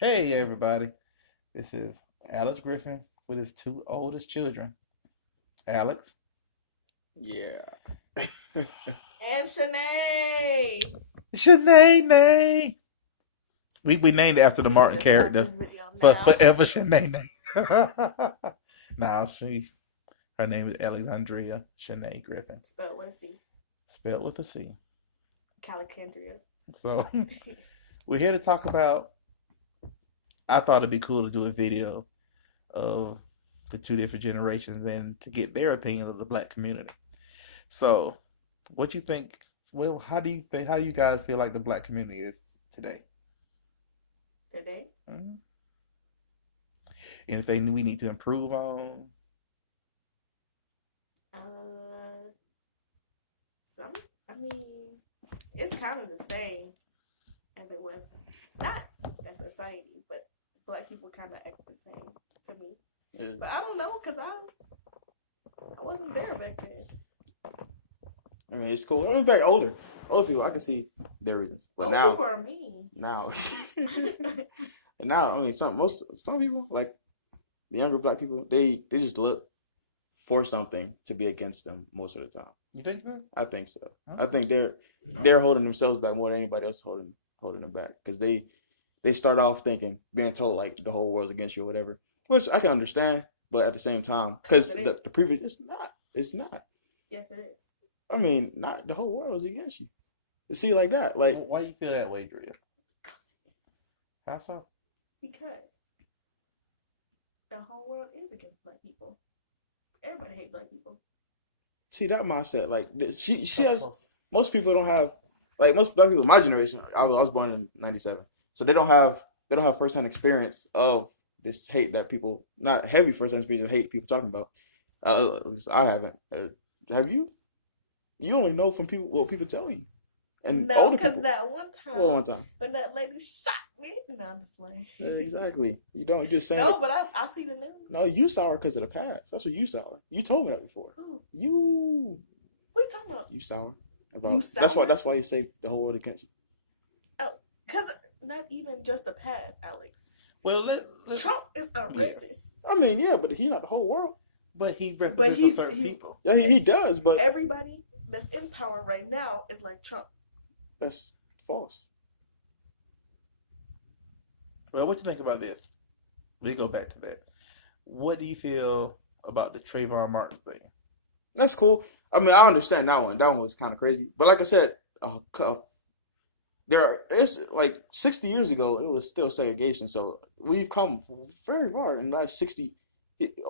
Hey everybody, this is Alex Griffin with his two oldest children, Alex, Yeah. And Shanae. Shanae. We named it after the You Martin can start character this video for now. forever Shanae. Now her name is Alexandria Shanae Griffin, Spell with a C. spelled with a C. Calicandria. So we're here to talk about. I thought it'd be cool to do a video of the two different generations and to get their opinion of the black community. So, what you think? Well, how do you guys feel like the black community is today? Today. Mhm. Anything we need to improve on? Uh, some. I mean, it's kind of the same as it was. Not as society, but black people kind of act the same to me. Yeah. But I don't know, cause I wasn't there back then. I mean, it's cool. I'm back older. Older people, I can see their reasons. But Oh, now, people are mean. now, now, I mean, some people, like the younger black people, they just look for something to be against them most of the time. You think so? I think so. Okay. I think they're holding themselves back more than anybody else holding them back because they start off thinking, being told like the whole world's against you or whatever, which I can understand, but at the same time, because the previous, it's not. Yes, it is. I mean, not the whole world is against you. You see, like that, like Why you feel that way, Drea? How so? Because the whole world is against black people. Everybody hates black people. see that mindset. Like she Come has. close. Most people don't have like most black people. My generation. I was born in '97, so they don't have firsthand experience of this hate that people not heavy firsthand experience of hate people talking about. At least I haven't. Have you? You only know from people what people tell you. And No, older because people. that one time Well, one time. when that lady shot me. No, I'm just playing. Exactly. You don't. You're just saying. No, but I see the news. No, you sour because of the past. That's what you sour. You told me that before. Who? You What are you talking about? you sour about. You That's why. sour? That's why you say the whole world against you. Oh, because not even just the past, Alex. Well, Trump is a Yeah. racist. I mean, yeah, but he's not the whole world. but he represents he's- certain he- people. Yeah, he does, but Everybody that's in power right now is like Trump. that's false. Well, what you think about this? We go back to that. What do you feel about the Trayvon Martin thing? That's cool. I mean, I understand that one. That one was kind of crazy. But like I said, it's like 60 years ago, it was still segregation. So we've come very far in the last 60.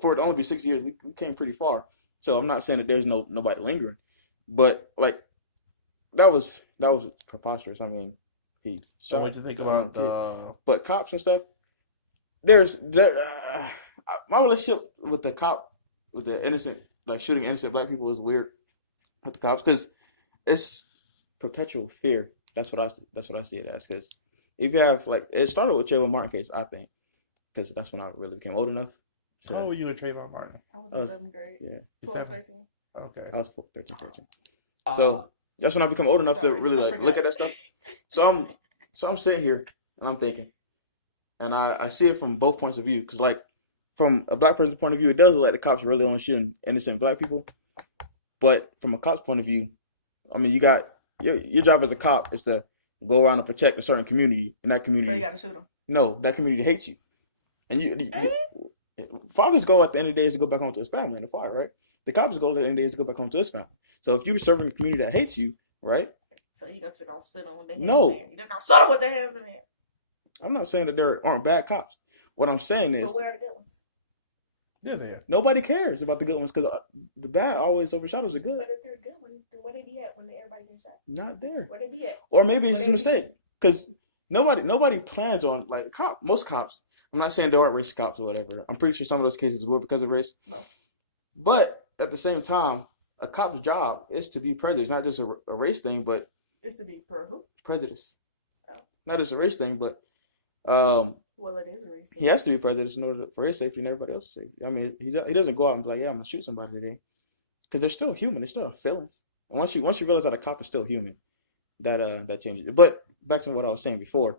For it to only be 60 years, we came pretty far. So I'm not saying that there's nobody lingering, but like that was preposterous. I mean, he So, shot what you think a about kid. But cops and stuff. There. My relationship with the cop, with the innocent, like shooting innocent black people, is weird with the cops because it's perpetual fear. That's what I see it as. Because if you have like, it started with Trayvon Martin case, I think, because that's when I really became old enough. how old were you and Trayvon Martin? I was I was- in seventh grade. Yeah, You 12, seven? 13. Okay. I was 13, 14. So that's when I become old enough to really like look at that stuff. So I'm sitting here and I'm thinking, and I see it from both points of view. Because like from a black person's point of view, it does look like the cops are really only shooting innocent black people. But from a cop's point of view, I mean, you got your job as a cop is to go around and protect a certain community, and that So community, you gotta shoot him. no, that community hates you. And fathers go at the end of the day is to go back home to his family in the fire, right? The cops go at the end of the day is to go back home to his family. So if you're serving a community that hates you, right? So you just gonna shoot him with their hands No. in there. You just gonna shoot him with their hands in there. I'm not saying that there aren't bad cops. What I'm saying But is where are the good ones? Yeah, there. nobody cares about the good ones because the bad always overshadows the good. But if they're good, where they be at when everybody gets shot? Not there. Where they be at? Or maybe it's just a mistake because nobody plans on like most cops. I'm not saying there aren't racist cops or whatever. I'm pretty sure some of those cases were because of race. But at the same time, a cop's job is to be prejudiced, not just a race thing, but This to be per who? prejudice. Oh. Not just a race thing, but Well, it is a race. he has to be prejudiced in order for his safety and everybody else's safety. I mean, he doesn't go out and be like, yeah, I'm gonna shoot somebody today, because they're still human. They still have feelings. And once you realize that a cop is still human, that changes it. But back to what I was saying before,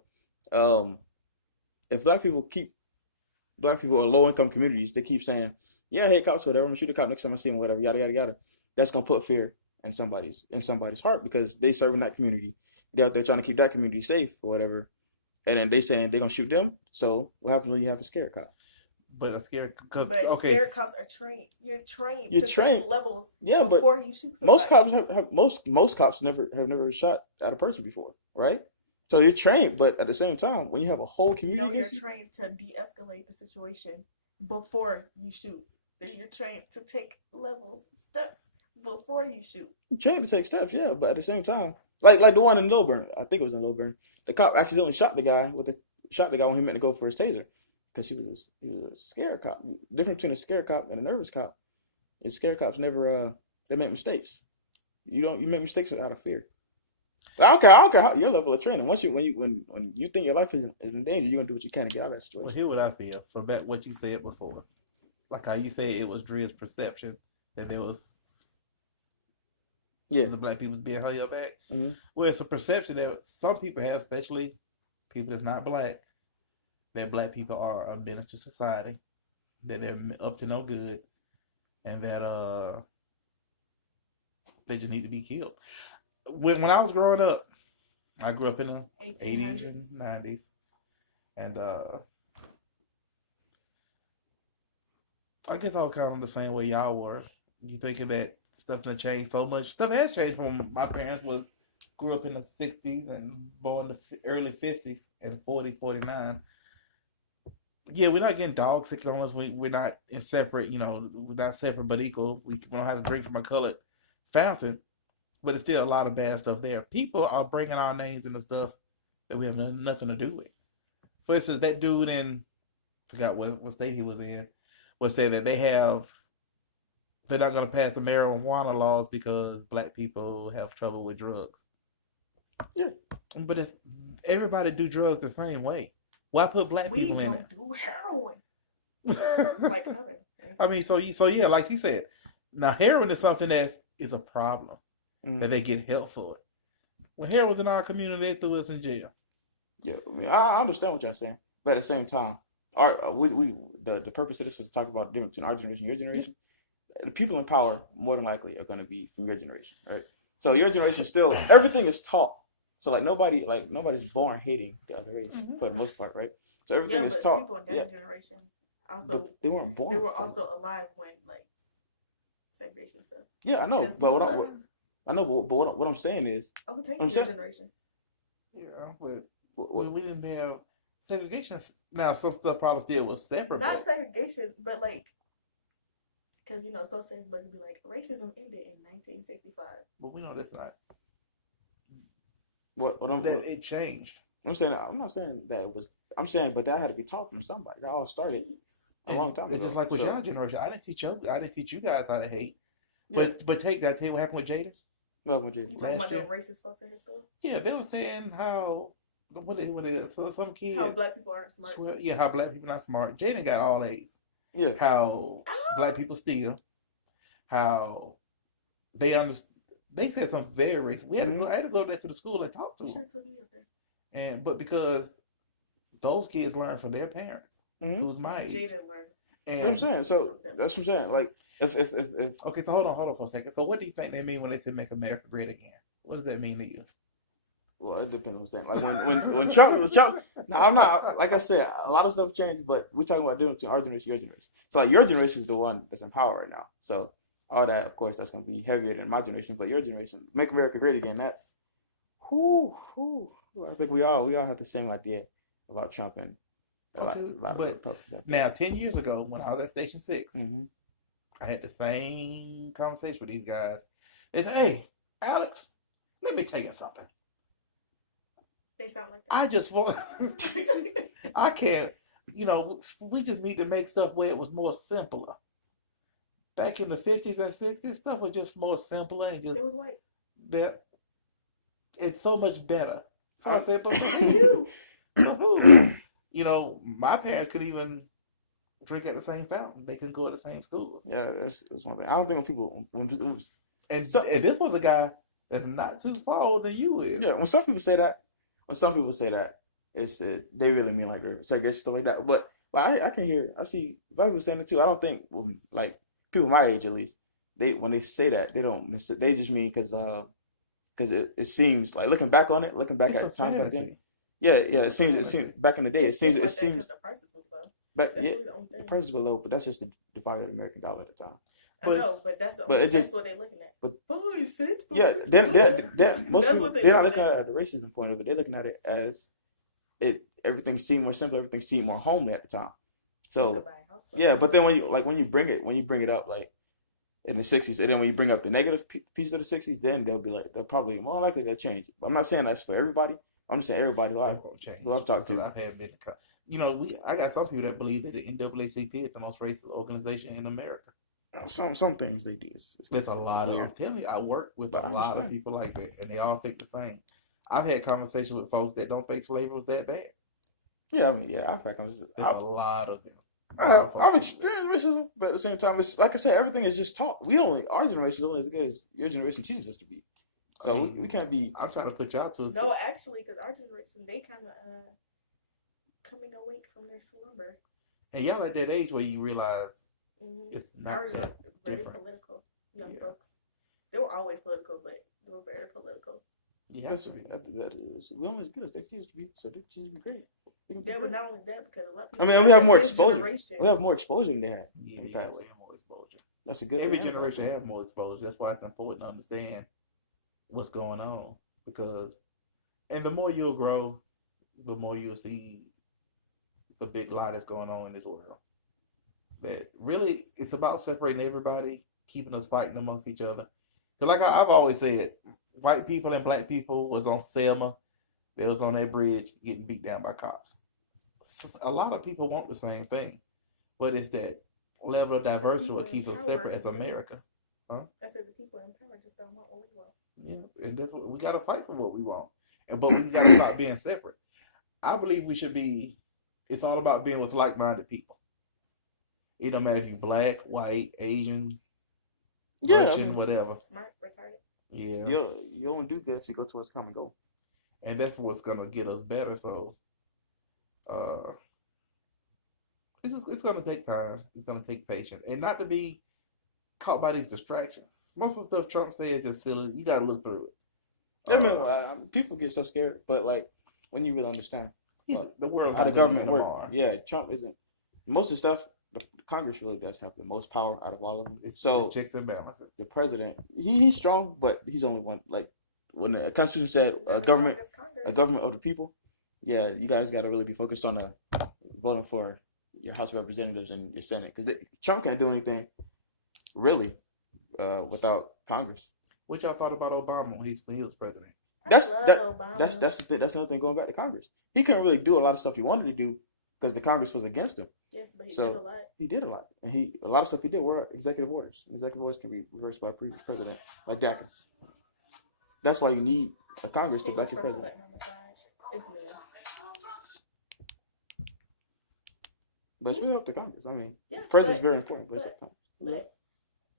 if black people or low income communities, they keep saying, yeah, I hate cops, whatever. I'm gonna shoot a cop next time I see him, whatever, yada yada yada. That's gonna put fear in somebody's heart because they serve in that community. They're out there trying to keep that community safe or whatever, and then they saying they're gonna shoot them. So what happens when you have a scared cop? But a scared, But okay, scare cops are trained. You're to trained. certain levels Yeah, but before you shoot somebody. most cops have most cops have never shot at a person before, right? So you're trained, but at the same time, when you have a whole community No, you're against you, trained to de-escalate the situation before you shoot. Then you're trained to take steps before you shoot. you're trained to take steps, yeah. But at the same time, like the one in Lilburn, I think it was in Lilburn, the cop accidentally shot the guy when he meant to go for his taser because he was a scared cop. The difference between a scared cop and a nervous cop is scared cops never they make mistakes. You make mistakes out of fear. But I don't care how your level of training. When you think your life is in danger, you're gonna do what you can to get out of that situation. well, here what I feel from back what you said before. Like how you say it was Drea's perception that there was the black people being held back. Mm-hmm. Well, it's a perception that some people have, especially people that's not black, that black people are a menace to society, that they're up to no good, and that they just need to be killed. When I was growing up, I grew up in the 80s and 90s, and I guess I was kind of the same way y'all were. You thinking that stuff done changed so much. Stuff has changed from my parents grew up in the 60s and born in the early 50s and 40, 49. Yeah, we're not getting dog sick on us. We're not in separate, we're not separate but equal. We don't have to drink from a colored fountain, but it's still a lot of bad stuff there. People are bringing our names into stuff that we have nothing to do with. For instance, that dude forgot what state he was in, was saying that they're not going to pass the marijuana laws because black people have trouble with drugs. Yeah. But everybody do drugs the same way. Why put black people in it? We do heroin. Like, I mean, so yeah, like you said, now heroin is something that is a problem that they get help for it. When heroin was in our community, they threw us in jail. Yeah, I mean, I understand what you're saying, but at the same time, the purpose of this was to talk about the difference between our generation and your generation. The people in power more than likely are going to be from your generation, right? So your generation still everything is taught. So nobody's born hating the other race for the most part, right? So everything is taught. People in that generation also, but they weren't born. They were also alive when segregation stuff. Yeah, I know, but what I'm saying is, your generation. Yeah, but we didn't have segregation. Now some stuff probably still was separate. Not segregation, but because socialism would be like racism ended in 1965. But we know that's not. It changed. I'm not saying that it was. I'm saying, but that had to be taught from somebody. That all started a long time ago. It's just like with y'all generation. I didn't teach you guys how to hate. Yeah. But tell you what happened with Jada? What with Jada? Last year. Racist folks in school? Yeah, they were saying how what is so some kid how black people aren't smart. How black people not smart. Jada got all A's. Yeah. How black people steal. How they understand. They said something very racist. I had to go back to the school and talk to them. But because those kids learn from their parents, who's my age. And you know what I'm saying. So that's what I'm saying. Like, if okay, so hold on for a second. So what do you think they mean when they say "Make America Great Again"? What does that mean to you? Well, it depends on what I'm saying. Like when Trump was Trump. No, I'm not. Like I said, a lot of stuff changed, but we're talking about difference between our generation and your generation. So like your generation is the one that's in power right now. So all that, of course, that's going to be heavier than my generation. But your generation, Make America Great Again, that's, I think we all have the same idea about Trump and a lot but now 10 years ago, when I was at Station 6, I had the same conversation with these guys. They said, "Hey, Alex, let me tell you something. They sound like that. I just want, I can't, we just need to make stuff where it was more simpler. Back in the 50s and 60s, stuff was just more simpler and just that. It's so much better." So I said, "But who? My parents could even drink at the same fountain. They couldn't go to the same schools." Yeah, that's one thing. I don't think and this was a guy that's not too far older than you is. Yeah, when some people say that, they really mean like segregation stuff like that. But I can hear, I see black people saying it too. I don't think like people my age at least when they say that they just mean because it seems like looking back on it, looking back It's at a the time back then. fantasy. Yeah, It's a it fantasy. seems back in the day. It seems The prices were low. back That's yeah, really the only the thing. prices were low, but that's just the value of the American dollar at the time. I But know, but that's but it that's just what they're looking at. but It's cents. yeah, most That's people what they they're not look looking at it the racism point of it. They're looking at it as everything seemed more simple, everything seemed more homely at the time. So yeah, but then when you bring it up like in the '60s, and then when you bring up the negative piece of the '60s, then they'll probably more likely they'll change it. But I'm not saying that's for everybody. I'm just saying everybody It won't change. who I've talked Because to. I've had been, I got some people that believe that the NAACP is the most racist organization in America. Some things they do. There's a lot of. Yeah. I'm telling you, I work with But a I lot of understand. people like that, and they all think the same. I've had conversations with folks that don't think slavery was that bad. Yeah, I mean, yeah, I think There's a lot of them. I've experienced racism, but at the same time, it's like I said, everything is just taught. Our generation is only as good as your generation teaches us to be. So I mean, we can't be. I'm trying to put y'all to a. No, actually, because our generation, they kind of coming awake from their slumber. And y'all at that age where you realize Mm-hmm. it's not Ours that are very different. political. Young Yeah. folks, they were always political, but they were very political. Yeah, That is, we only as good as they teach us to be. So they teach us to be great. We can be Yeah, but great. not only that, because a lot of I people mean, we have more this exposure. generation- We have more exposure than they had. yeah, in the you got past. way more exposure. That's a good. Every thing. generation has more exposure. That's why it's important to understand what's going on. And the more you'll grow, the more you'll see the big lie that's going on in this world. That really, it's about separating everybody, keeping us fighting amongst each other. Because like I've always said, white people and black people was on Selma. They was on that bridge getting beat down by cops. A lot of people want the same thing. But it's that level of diversity what keeps us separate as America. I said the people in power just don't want what we want. Yeah, and that's what we got to fight for what we want, but we got to stop being separate. I believe we should be. It's all about being with like-minded people. It don't matter if you black, white, Asian, Russian, whatever. Smart, retarded. Yeah, You don't do good to go towards common goal. and that's what's gonna get us better. So, it's gonna take time. It's gonna take patience, and not to be caught by these distractions. Most of the stuff Trump says is just silly. You gotta look through it. I mean, people get so scared, but like when you really understand The world how the government works, tomorrow. yeah, Trump isn't. Most of the stuff, the Congress really does have the most power out of all of them. It's So checks and balances. the president, he's strong, but he's only one. Like when the Constitution said a government of the people, yeah, you guys got to really be focused on voting for your House of Representatives and your Senate, because Trump can't do anything really without Congress. What y'all thought about Obama when he was president? That's Obama. that's the thing, that's another thing going back to Congress. He couldn't really do a lot of stuff he wanted to do because the Congress was against him. Yes, but he So- did a lot. He did a lot, and a lot of stuff he did were executive orders. Executive orders can be reversed by a previous president, like DACA. That's why you need a Congress to back your president. It's me. But it's really up to Congress. I mean, Yes, president's but- very important, but it's up to Congress.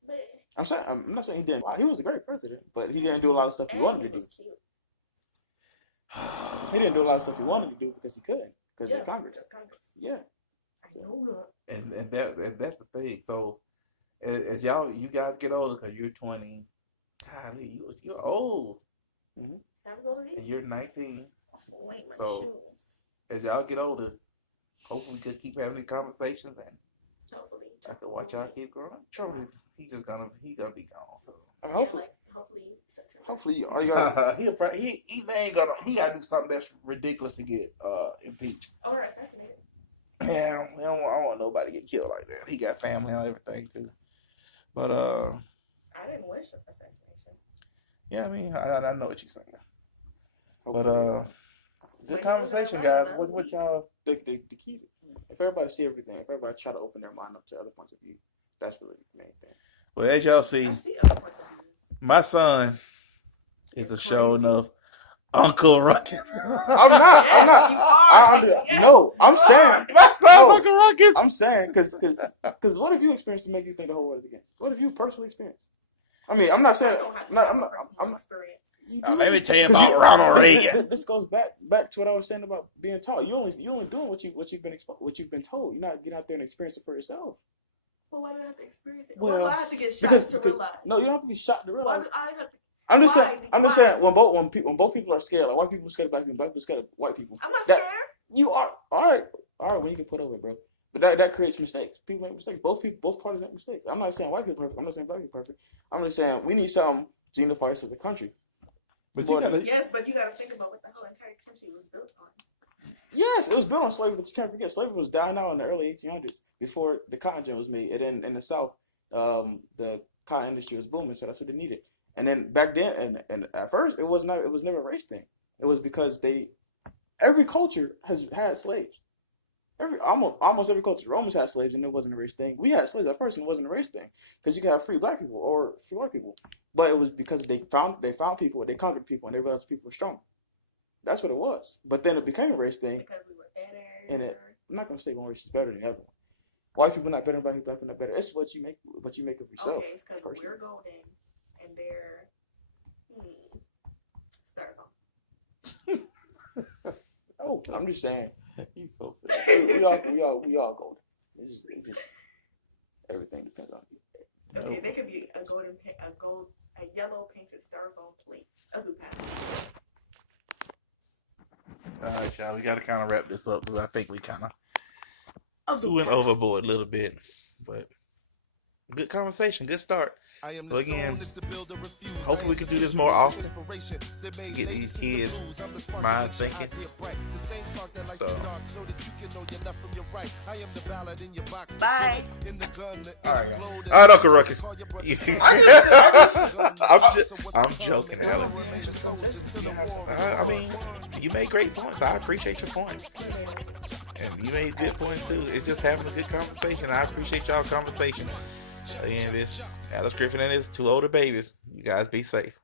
But I'm not saying he didn't. He was a great president, but he didn't do a lot of stuff he wanted to do. was cute. He didn't do a lot of stuff he wanted to do because he couldn't, because Yeah, of Congress. that's Congress. Yeah. I know that. And that's the thing. So as you guys get older, because you're 20, golly, you're old, How was old as and you? you're 19. Wait, my So- shoes. As y'all get older, hopefully we could keep having these conversations, and Hopefully. I can watch y'all keep growing. Trump is he's gonna be gone. So I mean, Yeah, hopefully, hopefully September. hopefully, all you got. he ain't gonna he gotta do something that's ridiculous to get impeached. All right, fascinating. Yeah, I don't want nobody to get killed like that. He got family and everything too. But I didn't wish assassination. yeah, I mean I know what you're saying. But Hopefully, good conversation, guys. What y'all? the key. If everybody see everything, if everybody try to open their mind up to other points of view, that's really the main thing. Well, as y'all see, I see other points of view. my son is a show enough Uncle Ruckus. I'm not. I'm saying. My son, No. Uncle Ruckus. I'm saying because what have you experienced to make you think the whole world is against? What have you personally experienced? I mean, I'm not saying. I don't have I'm not. personal I'm not. experience. Let me tell you about Ronald Reagan. This goes back to what I was saying about being taught. You only doing what you've been told. You're not getting out there and experience it for yourself. Well, why do I have to experience it? Well, why do I have to get shot to realize? No, you don't have to be shot to realize. Why do I have to? I'm just saying when both people are scared, like white people are scared of black people are scared of white people. I'm not scared. You are all right. Well, you can put over it, bro. But that creates mistakes. People make mistakes. Both parties make mistakes. I'm not saying white people are perfect. I'm not saying black people are perfect. I'm just saying we need something to unify us as a country. But you gotta think about what the whole entire country was built on. Yes, it was built on slavery, but you can't forget slavery was dying out in the early 1800s before the cotton gin was made, and then in the South, the cotton industry was booming, so that's what they needed. And then back then, and at first, it was never a race thing. It was because every culture has had slaves. Almost every culture. Romans had slaves, and it wasn't a race thing. We had slaves at first, and it wasn't a race thing because you could have free black people or free white people. But it was because they found people, they conquered people, and they realized people were strong. That's what it was. But then it became a race thing. Because we were better. And I'm not gonna say one race is better than the other. White people not better than black people not better. It's what you make of yourself. Okay, it's because we're golden and they're styrofoam. Oh, I'm just saying. He's so sick. We all golden. It's just everything depends on you. Okay, they could be a yellow painted styrofoam plate. That's what passes. All right, y'all. We got to kind of wrap this up because I think we kind of went overboard a little bit, but good conversation, good start. So again, hopefully we can do this more often to get these kids' minds thinking. So, bye. All right, Uncle Ruckus. I'm joking, Alan. I mean, you made great points. I appreciate your points. And you made good points too. It's just having a good conversation. I appreciate y'all conversation. Again, this Alice Griffin and his two older babies. You guys be safe.